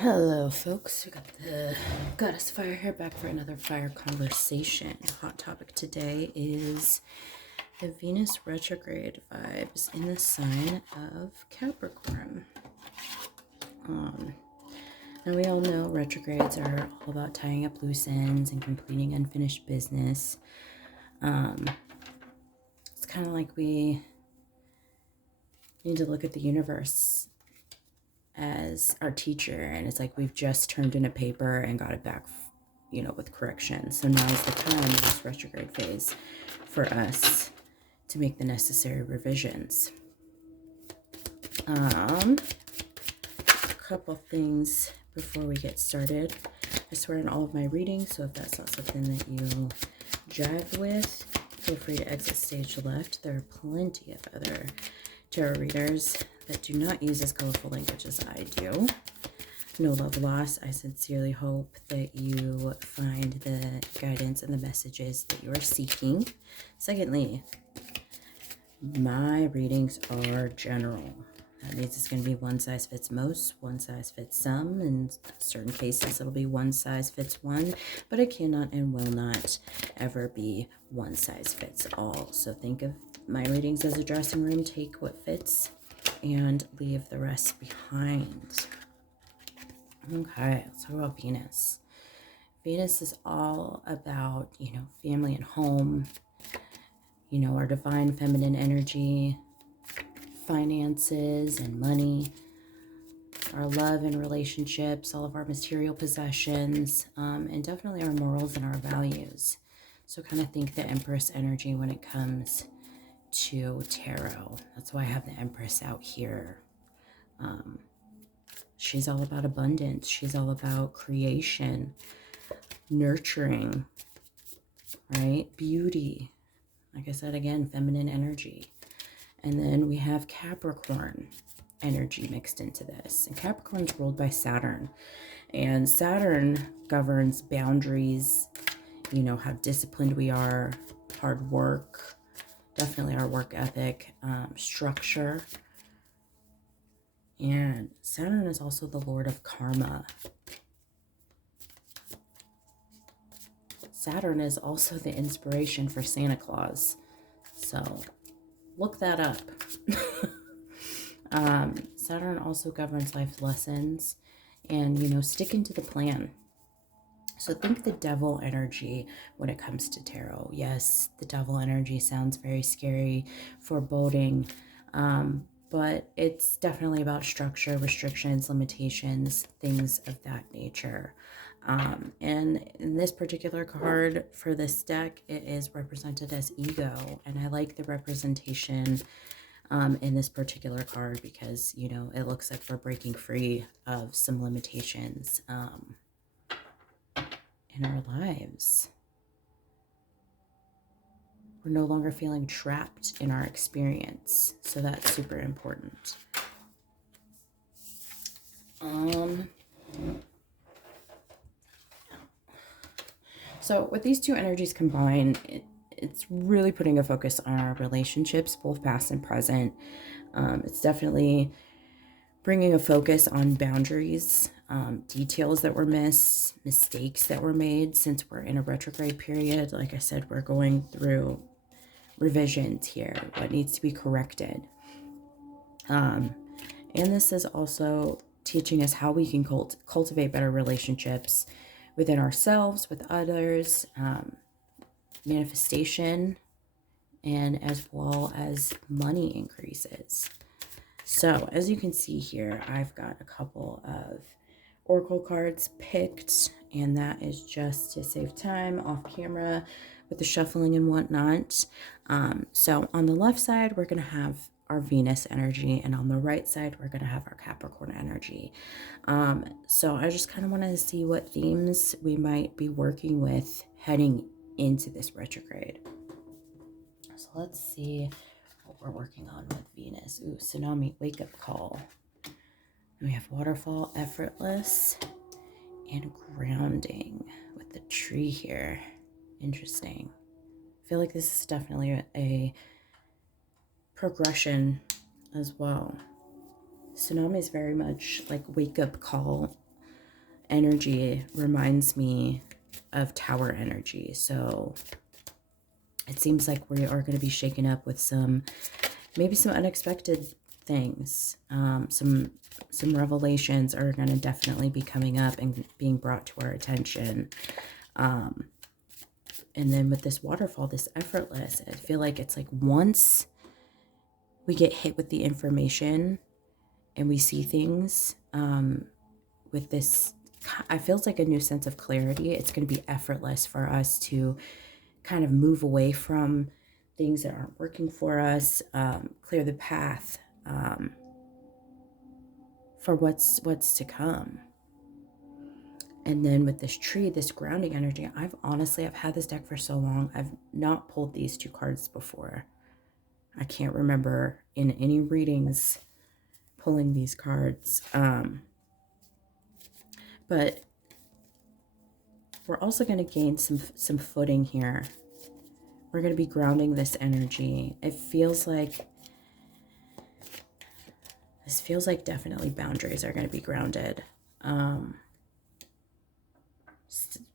Hello, folks. We got the Goddess Fire here back for another fire conversation. Hot topic today is the Venus retrograde vibes in the sign of Capricorn. And we all know retrogrades are all about tying up loose ends and completing unfinished business. It's kind of like we need to look at the universe as our teacher, and it's like we've just turned in a paper and got it back, with corrections. So now is the time in this retrograde phase for us to make the necessary revisions. A couple things before we get started. I swear in all of my readings, so if that's not something that you jive with, feel free to exit stage left. There are plenty of other tarot readers that do not use as colorful language as I do. No love lost. I sincerely hope that you find the guidance and the messages that you are seeking. Secondly, my readings are general. That means it's going to be one size fits most, one size fits some. In certain cases, it'll be one size fits one, but it cannot and will not ever be one size fits all. So think of my readings as a dressing room. Take what fits and leave the rest behind. Okay, let's talk about Venus. Venus is all about, family and home, our divine feminine energy, finances and money, our love and relationships, all of our material possessions, and definitely our morals and our values. So kind of think the Empress energy when it comes to tarot. That's why I have the Empress out here. She's all about abundance. She's all about creation, nurturing, right? Beauty. Like I said, again, feminine energy. And then we have Capricorn energy mixed into this. And Capricorn's ruled by Saturn. And Saturn governs boundaries, how disciplined we are, hard work, definitely our work ethic, structure. And Saturn is also the Lord of Karma. Saturn is also the inspiration for Santa Claus. So look that up. Saturn also governs life lessons and, sticking to the plan. So think the devil energy when it comes to tarot. Yes, the devil energy sounds very scary, foreboding, but it's definitely about structure, restrictions, limitations, things of that nature. And in this particular card for this deck, it is represented as ego. And I like the representation in this particular card because, it looks like we're breaking free of some limitations in our lives. We're no longer feeling trapped in our experience. So that's super important. So with these two energies combined, it's really putting a focus on our relationships, both past and present. It's definitely bringing a focus on boundaries, details that were missed, mistakes that were made since we're in a retrograde period. Like I said, we're going through revisions here, what needs to be corrected. And this is also teaching us how we can cultivate better relationships within ourselves, with others, manifestation, and as well as money increases. So as you can see here, I've got a couple of oracle cards picked, and that is just to save time off camera with the shuffling and whatnot. So on the left side, we're going to have our Venus energy, and on the right side, we're going to have our Capricorn energy. So I just kind of wanted to see what themes we might be working with heading into this retrograde. So let's see what we're working on with Venus. Ooh, tsunami wake up call. And we have waterfall, effortless, and grounding with the tree here. Interesting. I feel like this is definitely a progression as well. Tsunami is very much like wake up call energy reminds me of tower energy. So it seems like we are going to be shaken up with maybe some unexpected things. Some revelations are going to definitely be coming up and being brought to our attention. And then with this waterfall, this effortless, I feel like it's like once we get hit with the information and we see things with this, it feels like a new sense of clarity. It's going to be effortless for us to kind of move away from things that aren't working for us, clear the path for what's to come. And then with this tree, this grounding energy, I've had this deck for so long. I've not pulled these two cards before. I can't remember in any readings pulling these cards. But we're also going to gain some footing here. We're going to be grounding this energy. This feels like definitely boundaries are going to be grounded.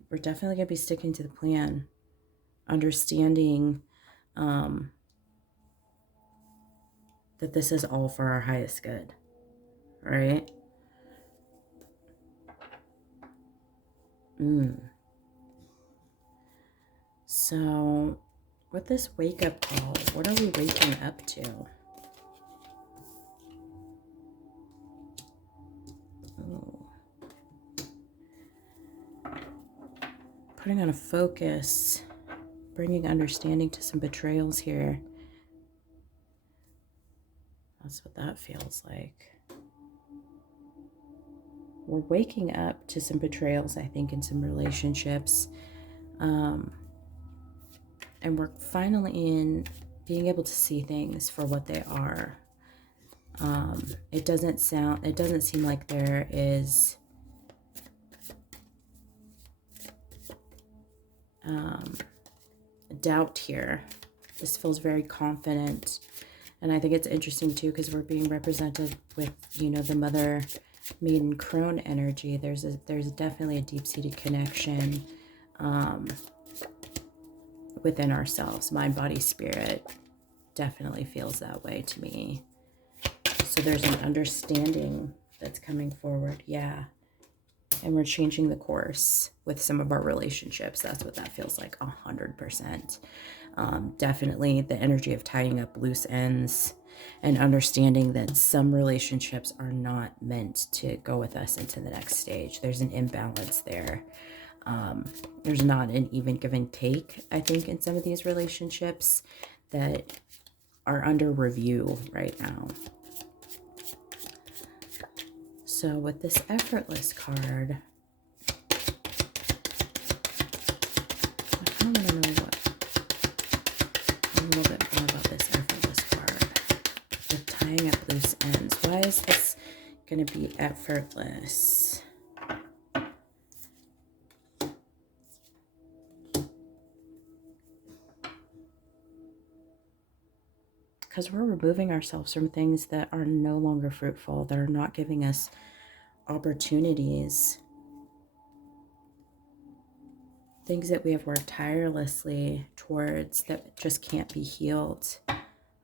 We're definitely going to be sticking to the plan, understanding that this is all for our highest good, right? So with this wake-up call, what are we waking up to? Ooh. Putting on a focus, bringing understanding to some betrayals here. That's what that feels like. We're waking up to some betrayals, I think, in some relationships. And we're finally in being able to see things for what they are. It doesn't seem like there is doubt here. This feels very confident. And I think it's interesting too, because we're being represented with, the mother maiden crone energy. There's definitely a deep-seated connection within ourselves. Mind, body, spirit definitely feels that way to me. So there's an understanding that's coming forward. Yeah. And we're changing the course with some of our relationships. That's what that feels like, 100%. Definitely the energy of tying up loose ends and understanding that some relationships are not meant to go with us into the next stage. There's an imbalance there. There's not an even give and take, I think, in some of these relationships that are under review right now. So with this effortless card, I kind of want to know a little bit more about this effortless card. With tying up loose ends. Why is this going to be effortless? Because we're removing ourselves from things that are no longer fruitful, that are not giving us opportunities, things that we have worked tirelessly towards that just can't be healed.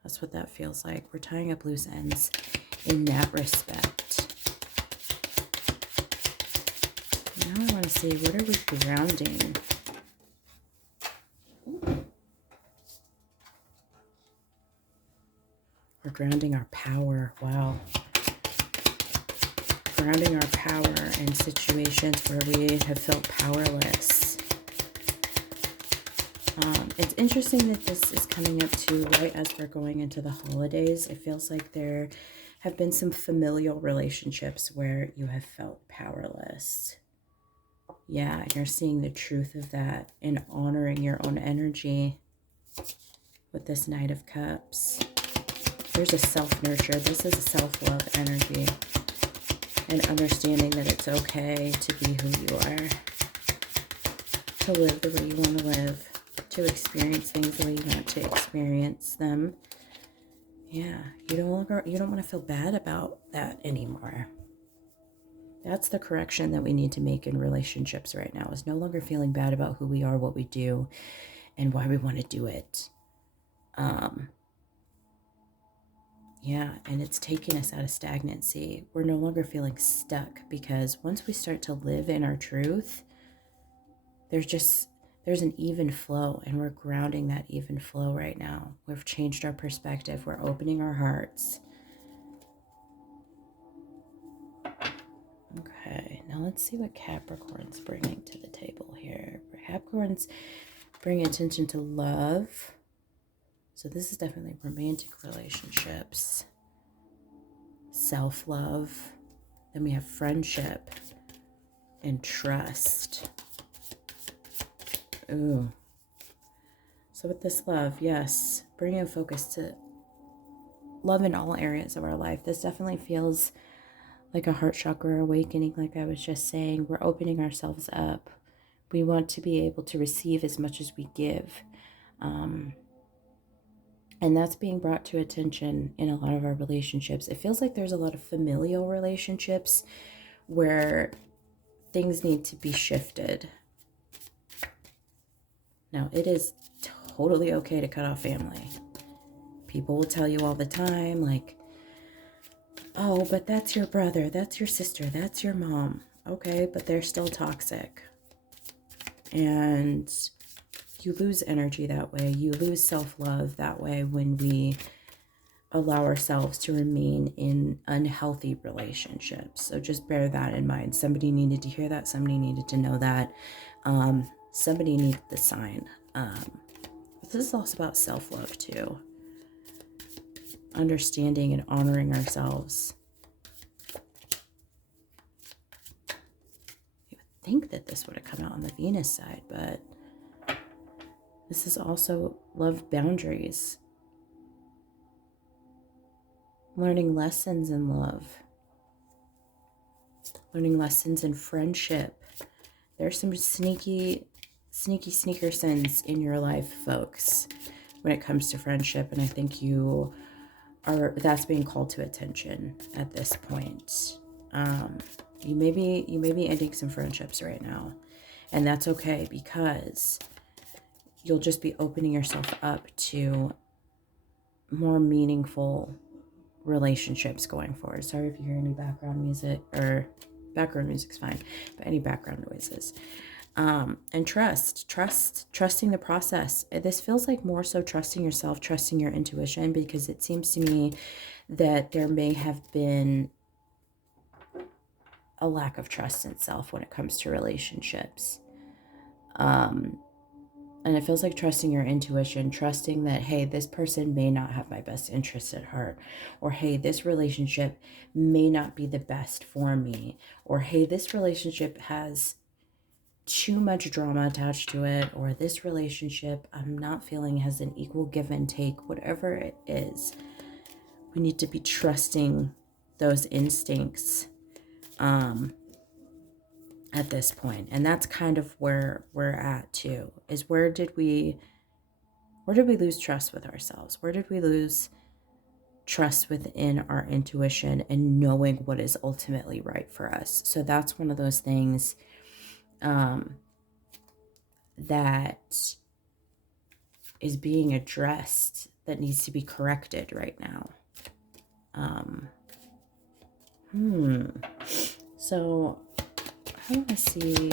That's what that feels like. We're tying up loose ends in that respect. Now I want to see, what are we grounding? We're grounding our power. Wow. Grounding our power in situations where we have felt powerless. It's interesting that this is coming up too right as we're going into the holidays. It feels like there have been some familial relationships where you have felt powerless. Yeah, you're seeing the truth of that and honoring your own energy with this Knight of Cups. There's a self-nurture. This is a self-love energy. And understanding that it's okay to be who you are. To live the way you want to live. To experience things the way you want to experience them. Yeah, you don't want to feel bad about that anymore. That's the correction that we need to make in relationships right now, is no longer feeling bad about who we are, what we do, and why we want to do it. Yeah, and it's taking us out of stagnancy. We're no longer feeling stuck, because once we start to live in our truth, there's an even flow, and we're grounding that even flow right now. We've changed our perspective. We're opening our hearts. Okay, now let's see what Capricorn's bringing to the table here. Capricorn's bringing attention to love. So this is definitely romantic relationships, self-love. Then we have friendship and trust. Ooh. So with this love, yes, bringing focus to love in all areas of our life. This definitely feels like a heart chakra awakening, like I was just saying. We're opening ourselves up. We want to be able to receive as much as we give. And that's being brought to attention in a lot of our relationships. It feels like there's a lot of familial relationships where things need to be shifted. Now, it is totally okay to cut off family. People will tell you all the time, like, oh, but that's your brother, that's your sister, that's your mom. Okay, but they're still toxic. And you lose energy that way. You lose self-love that way when we allow ourselves to remain in unhealthy relationships. So just bear that in mind. Somebody needed to hear that. Somebody needed to know that. Somebody needed the sign. This is also about self-love too. Understanding and honoring ourselves. You would think that this would have come out on the Venus side, but this is also love boundaries. Learning lessons in love. Learning lessons in friendship. There's some sneaky sneaker sins in your life, folks, when it comes to friendship. And I think that's being called to attention at this point. You may be ending some friendships right now. And that's okay, because you'll just be opening yourself up to more meaningful relationships going forward. Sorry if you hear any background music, or background music's fine, but any background noises. And trusting the process. This feels like more so trusting yourself, trusting your intuition, because it seems to me that there may have been a lack of trust in self when it comes to relationships. And it feels like trusting your intuition, trusting that, hey, this person may not have my best interests at heart, or hey, this relationship may not be the best for me, or hey, this relationship has too much drama attached to it, or this relationship I'm not feeling has an equal give and take. Whatever it is, we need to be trusting those instincts at this point. And that's kind of where we're at too, is where did we lose trust with ourselves? Where did we lose trust within our intuition and knowing what is ultimately right for us? So that's one of those things that is being addressed, that needs to be corrected right now. So I want to see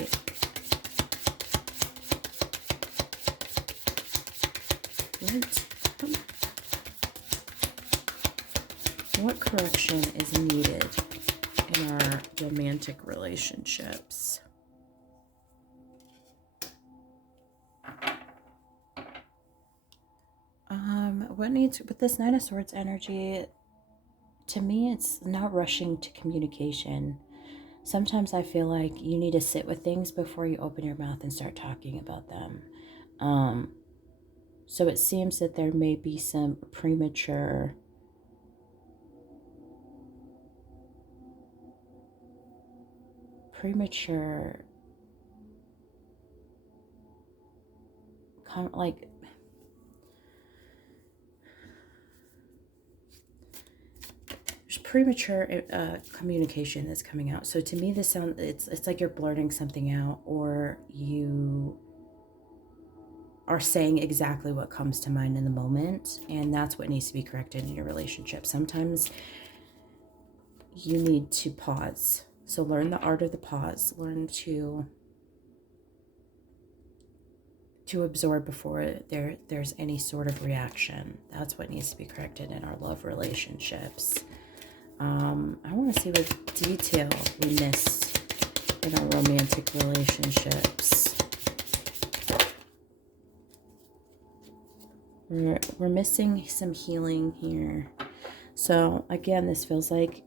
what correction is needed in our romantic relationships. What needs, with this Nine of Swords energy, to me, it's not rushing to communication. Sometimes I feel like you need to sit with things before you open your mouth and start talking about them. So it seems that there may be some premature like there's premature communication that's coming out. So to me, this sound it's like you're blurting something out, or you are saying exactly what comes to mind in the moment, and that's what needs to be corrected in your relationship. Sometimes you need to pause. So learn the art of the pause. Learn to absorb before there's any sort of reaction. That's what needs to be corrected in our love relationships. I want to see what detail we missed in our romantic relationships. We're missing some healing here. So again, this feels like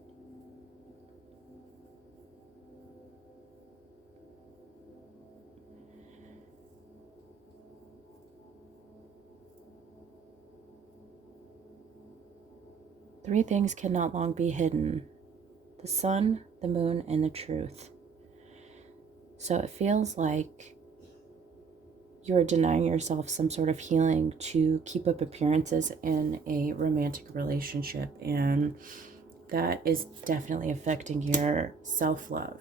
three things cannot long be hidden: the sun, the moon, and the truth. So it feels like you're denying yourself some sort of healing to keep up appearances in a romantic relationship, and that is definitely affecting your self-love.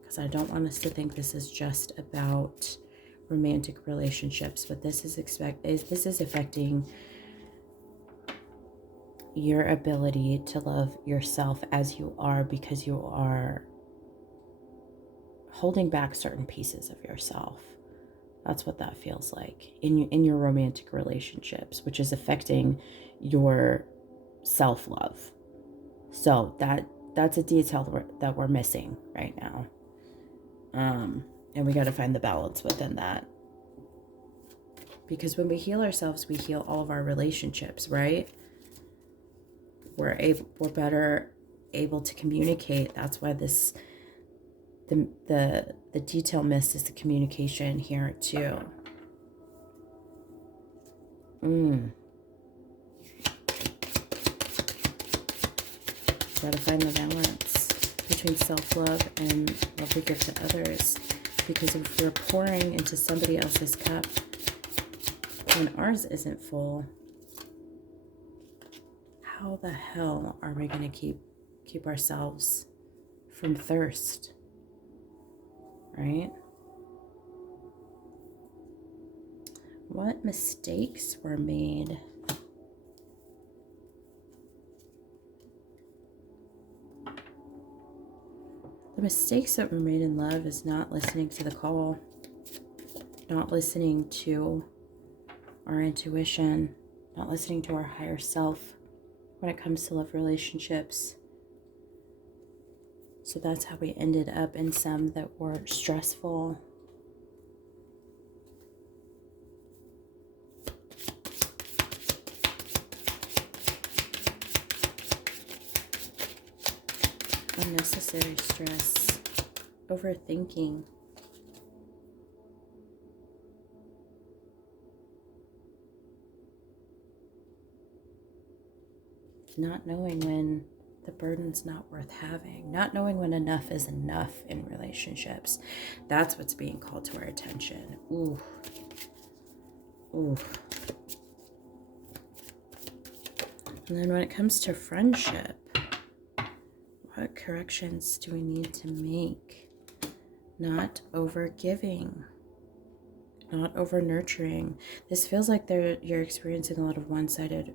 Because I don't want us to think this is just about romantic relationships, but this is affecting your ability to love yourself as you are, because you are holding back certain pieces of yourself. That's what that feels like in your romantic relationships, which is affecting your self-love. So that's a detail that we're missing right now. And we got to find the balance within that. Because when we heal ourselves, we heal all of our relationships, right? We're better able to communicate. That's why the detail miss is the communication here too. Gotta find the balance between self-love and love we give to others. Because if we're pouring into somebody else's cup when ours isn't full, how the hell are we going to keep ourselves from thirst? Right? What mistakes were made? The mistakes that were made in love is not listening to the call, not listening to our intuition, not listening to our higher self when it comes to love relationships. So that's how we ended up in some that were stressful. Unnecessary stress, overthinking. Not knowing when the burden's not worth having, not knowing when enough is enough in relationships. That's what's being called to our attention. Ooh. And then when it comes to friendship, what corrections do we need to make? Not over giving, not over nurturing. This feels like you're experiencing a lot of one-sided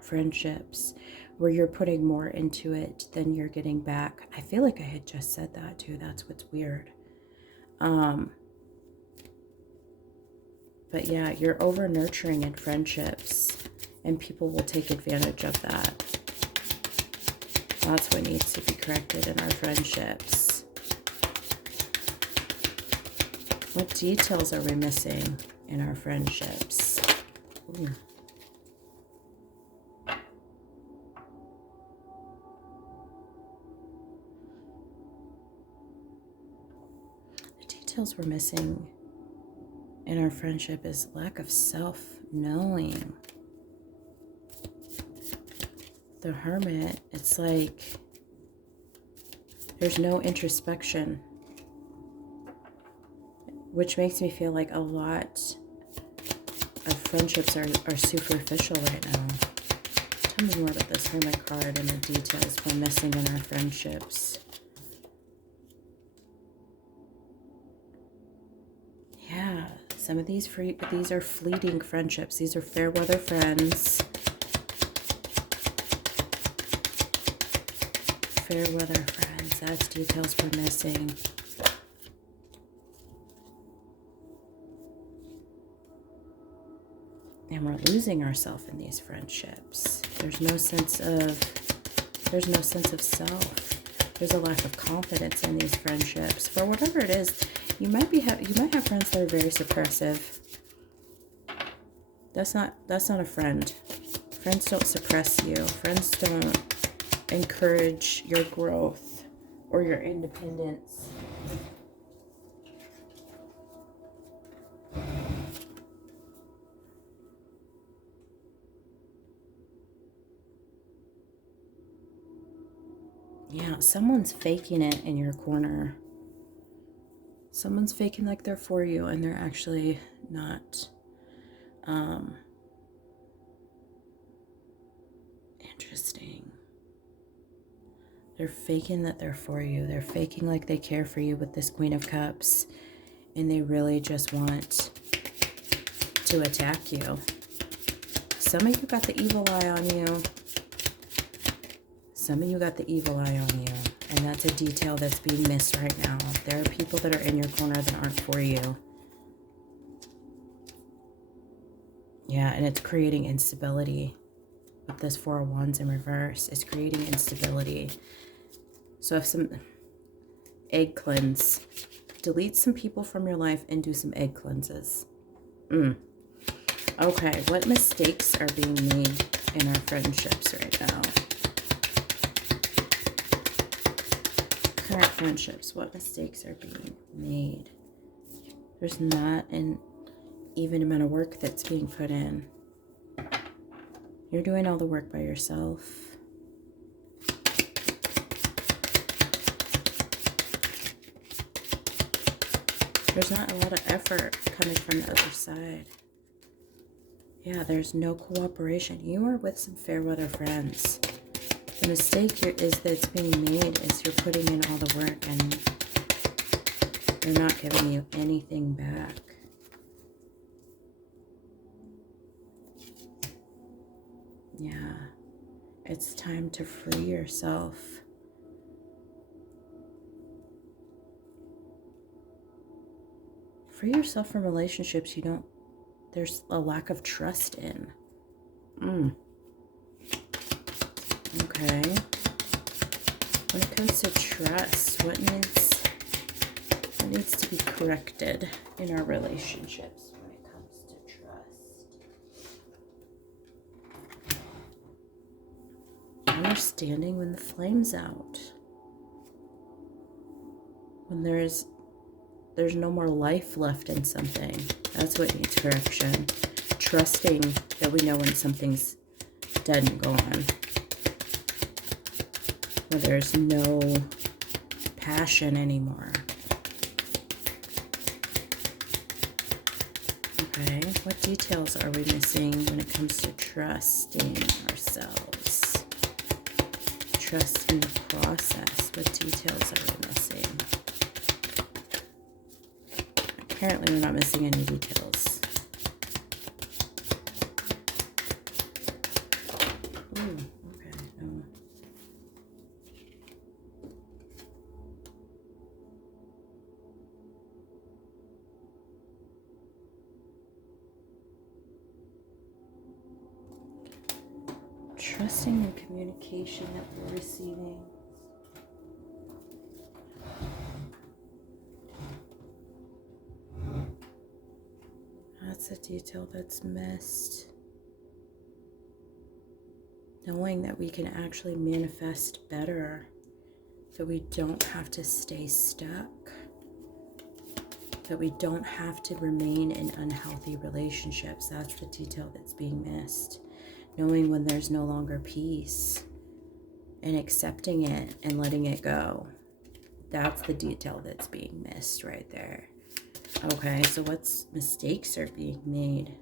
friendships where you're putting more into it than you're getting back. I feel like I had just said that too. That's what's weird. But yeah, you're over nurturing in friendships, and people will take advantage of that. That's what needs to be corrected in our friendships. What details are we missing in our friendships? Ooh. The details we're missing in our friendship is lack of self-knowing. The Hermit, it's like there's no introspection, which makes me feel like a lot of friendships are superficial right now. Tell me more about this Hermit card and the details we're missing in our friendships. Yeah, some of these are fleeting friendships. These are fair weather friends. Fair weather friends. That's details we're missing. And we're losing ourselves in these friendships. There's no sense of self. There's a lack of confidence in these friendships. For whatever it is, you might have friends that are very suppressive. That's not a friend. Friends don't suppress you. Friends don't encourage your growth or your independence. Yeah, someone's faking it in your corner. Someone's faking like they're for you and they're actually not. Interesting. They're faking that they're for you. They're faking like they care for you with this Queen of Cups. And they really just want to attack you. Some of you got the evil eye on you. Some of you got the evil eye on you. And that's a detail that's being missed right now. There are people that are in your corner that aren't for you. Yeah, and it's creating instability. With this Four of Wands in reverse, it's creating instability. So if some egg cleanse, delete some people from your life and do some egg cleanses. Okay, what mistakes are being made in our friendships right now? Current friendships, what mistakes are being made? There's not an even amount of work that's being put in. You're doing all the work by yourself. There's not a lot of effort coming from the other side. Yeah, there's no cooperation. You are with some fair weather friends. The mistake here is that's being made is you're putting in all the work and they're not giving you anything back. Yeah, it's time to free yourself. Free yourself from relationships there's a lack of trust in. Okay. When it comes to trust, what needs to be corrected in our relationships when it comes to trust? Understanding when the flame's out. When there's no more life left in something. That's what needs correction. Trusting that we know when something's dead and gone. Where there's no passion anymore. Okay, what details are we missing when it comes to trusting ourselves? Trusting the process. What details are we missing? Apparently we're not missing any details. Ooh, okay. No. Trusting the communication that we're receiving. That's a detail that's missed. Knowing that we can actually manifest better. That we don't have to stay stuck. That we don't have to remain in unhealthy relationships. That's the detail that's being missed. Knowing when there's no longer peace. And accepting it and letting it go. That's the detail that's being missed right there. Okay, so what mistakes are being made?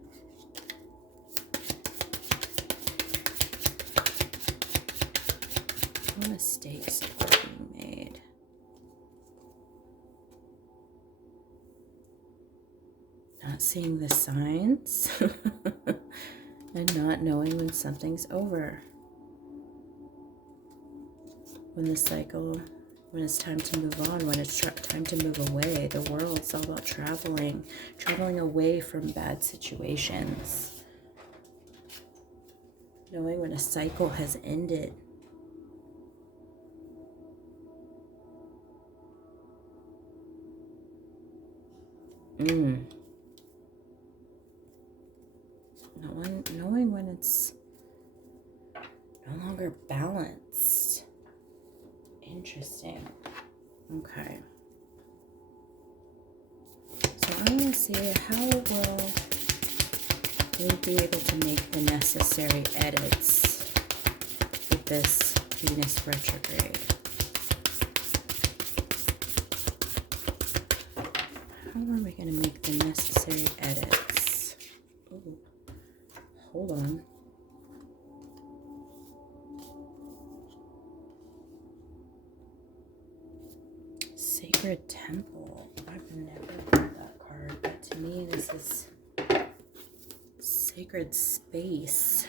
What mistakes are being made? Not seeing the signs and not knowing when something's over. When the cycle, when it's time to move on, when it's time to move away. The world's all about traveling away from bad situations. Knowing when a cycle has ended. Knowing when it's no longer balanced. Interesting. Okay. So I want to see how will we be able to make the necessary edits with this Venus retrograde. How are we going to make the necessary edits? Ooh, hold on. Sacred Temple. I've never heard that card, but to me this is sacred space.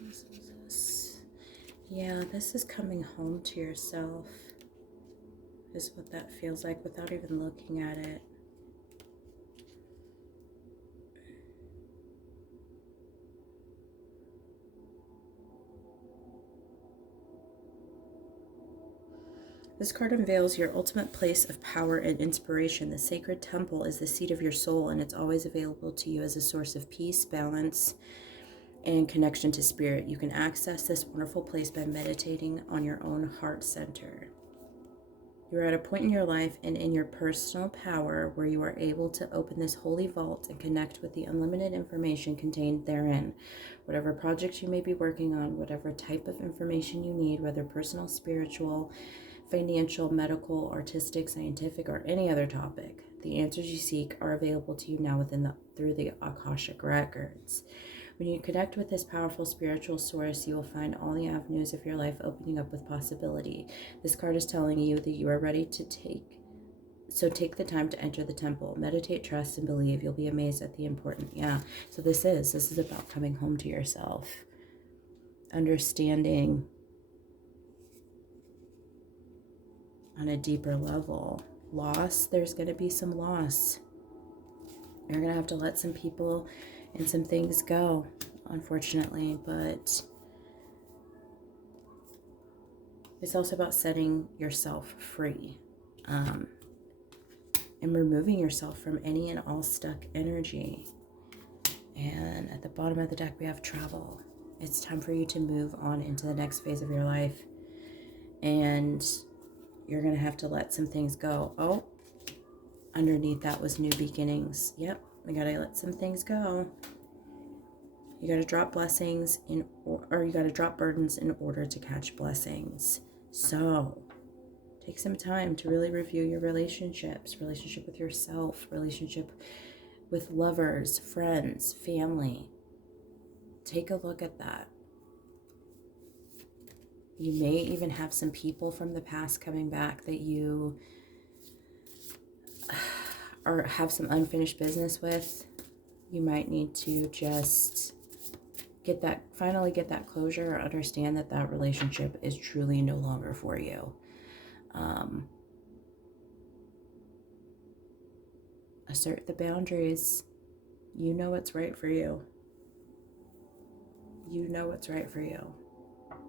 What is this? Yeah, this is coming home to yourself, is what that feels like without even looking at it. This card unveils your ultimate place of power and inspiration. The sacred temple is the seat of your soul, and it's always available to you as a source of peace, balance, and connection to spirit. You can access this wonderful place by meditating on your own heart center. You're at a point in your life and in your personal power where you are able to open this holy vault and connect with the unlimited information contained therein. Whatever project you may be working on, whatever type of information you need, whether personal, spiritual, financial, medical, artistic, scientific, or any other topic, the answers you seek are available to you now through the Akashic records. When you connect with this powerful spiritual source, you will find all the avenues of your life opening up with possibility. This card is telling you that you are ready to take the time to enter the temple. Meditate, trust, and believe. You'll be amazed at the important. Yeah. So this is about coming home to yourself. Understanding on a deeper level. Loss, there's going to be some loss. You're going to have to let some people and some things go, unfortunately, but it's also about setting yourself free and removing yourself from any and all stuck energy. And at the bottom of the deck, we have travel. It's time for you to move on into the next phase of your life, and you're going to have to let some things go. Oh, underneath that was new beginnings. Yep, we got to let some things go. You got to drop blessings or you got to drop burdens in order to catch blessings. So take some time to really review your relationships, relationship with yourself, relationship with lovers, friends, family. Take a look at that. You may even have some people from the past coming back that you or have some unfinished business with. You might need to just finally get that closure, or understand that that relationship is truly no longer for you. Assert the boundaries. You know what's right for you. You know what's right for you.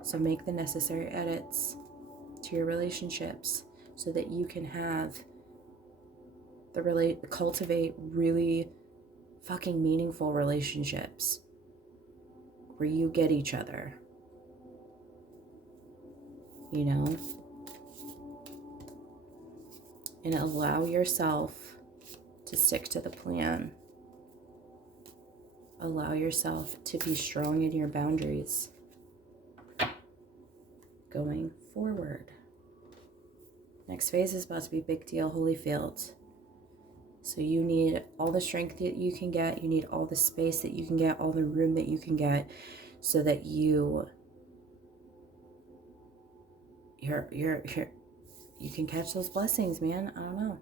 So make the necessary edits to your relationships so that you can have cultivate really fucking meaningful relationships where you get each other, you know, and allow yourself to stick to the plan. Allow yourself to be strong in your boundaries going forward. Next phase is about to be big deal, Holyfield. So you need all the strength that you can get. You need all the space that you can get, all the room that you can get so that you can catch those blessings, man. I don't know.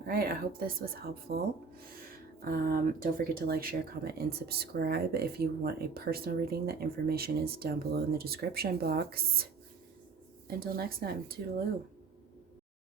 All right, I hope this was helpful. Don't forget to like, share, comment, and subscribe. If you want a personal reading, the information is down below in the description box. Until next time, toodaloo.